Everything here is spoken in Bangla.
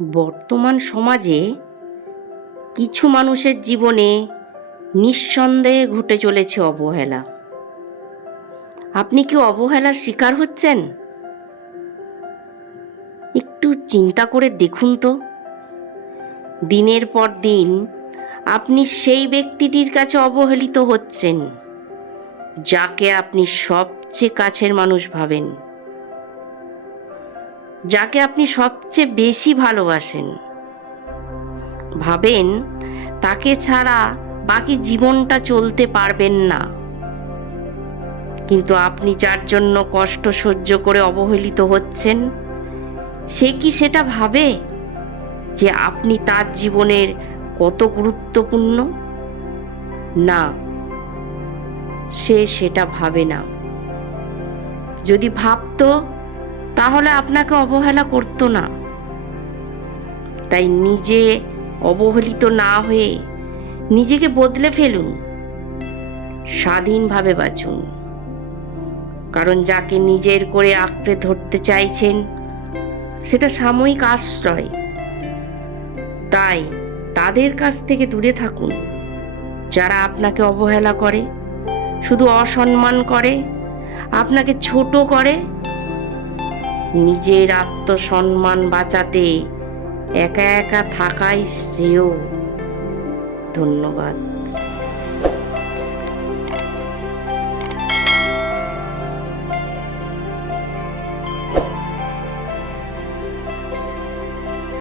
বর্তমান সমাজে কিছু মানুষের জীবনে নিঃসন্দেহে ঘটে চলেছে অবহেলা। আপনি কি অবহেলার শিকার হচ্ছেন? একটু চিন্তা করে দেখুন তো। দিনের পর দিন আপনি সেই ব্যক্তিটির কাছে অবহেলিত হচ্ছেন যাকে আপনি সবচেয়ে কাছের মানুষ ভাবেন, যাকে আপনি সবচেয়ে বেশি ভালোবাসেন। ভাবেন তাকে ছাড়া বাকি জীবনটা চলতে পারবেন না, কিন্তু আপনি যার জন্য কষ্ট সহ্য করে অবহেলিত হচ্ছেন, সে কি সেটা ভাবে যে আপনি তার জীবনের কত গুরুত্বপূর্ণ? না, সে সেটা ভাবে না। যদি ভাবতো তাহলে আপনাকে অবহেলা করতো না। তাই নিজে অবহেলিত না হয়ে নিজেকে বদলে ফেলুন, স্বাধীনভাবে বাঁচুন। কারণ যাকে নিজের করে আঁকড়ে ধরতে চাইছেন সেটা সাময়িক আশ্রয়। তাই তাদের কাছ থেকে দূরে থাকুন যারা আপনাকে অবহেলা করে, শুধু অসম্মান করে, আপনাকে ছোট করে। নিজের আত্মসম্মান বাঁচাতে একা একা থাকাই শ্রেয়। ধন্যবাদ।